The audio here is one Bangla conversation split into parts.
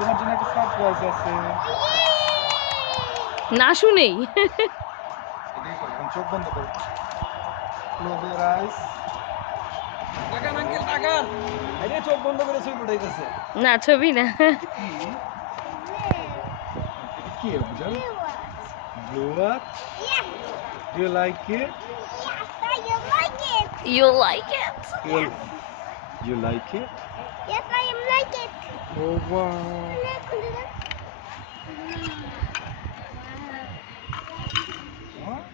তোমার জন্য একটা সারপ্রাইজ আছে। না শুনেই এটাই করো, এখন চোখ বন্ধ করো। ক্লোজ ইওর আইস। তাকান আঙ্কেল তাকান। আরে চোখ বন্ধ করে ছবি উঠাইতেছে। না ছবি না এটা কি বুঝা? Blue watch? Do you like it? You like it? Well, you like it? Yes, I am like it. Oh wow. What?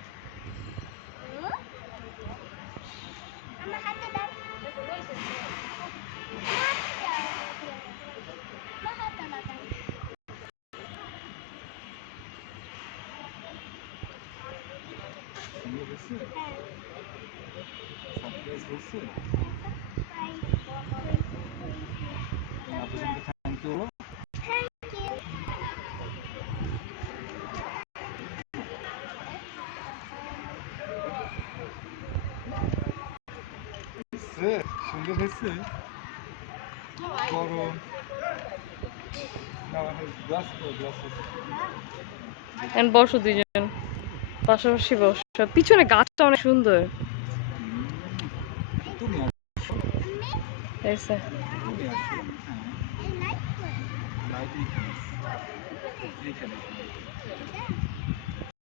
আমার হাতে দাও। আমার হাতে লাগাই। সুন্দর হয়েছে? সারপ্রাইজ হয়েছে? আপনাকে থ্যাংক ইউ। Thank you. সুন্দর হয়েছে? গরম না গ্লাস এখন বসো দুইজন পাশাপাশি বসো। পিছনে গাছটা অনেক সুন্দর। তুমি এসে তুমি আসো। I like it. লাইট এইখানে